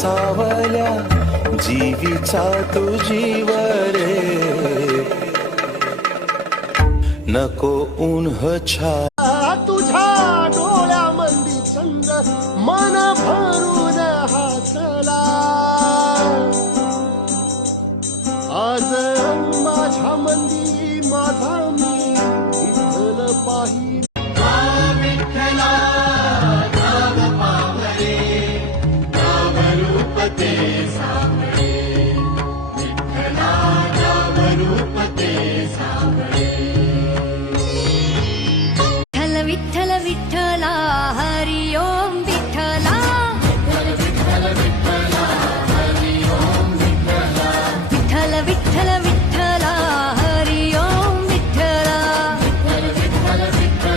सावल्या जीवीचा तू जीव रे, नको उन्ह छाया तुझ्या डोळ्यामंदी चंद्र मन भरून हसला, आज माझ्या मंदी माझा मी विठ्ठल पाही विठ्ठल